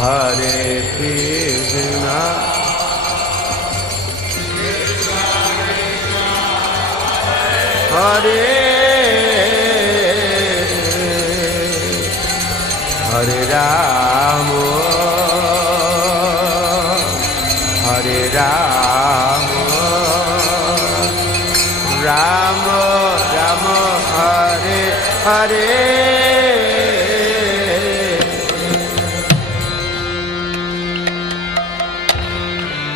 Hare Krishna Hare Hare Ram Hare Ram Ram Ram Hare Hare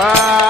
Bye.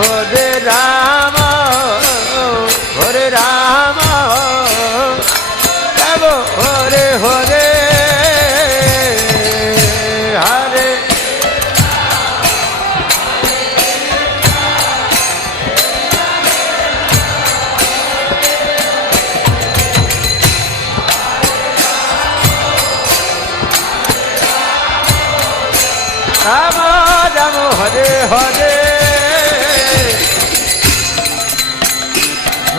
Rama Rama Hare Hare Hare Rama Rama Hare Hare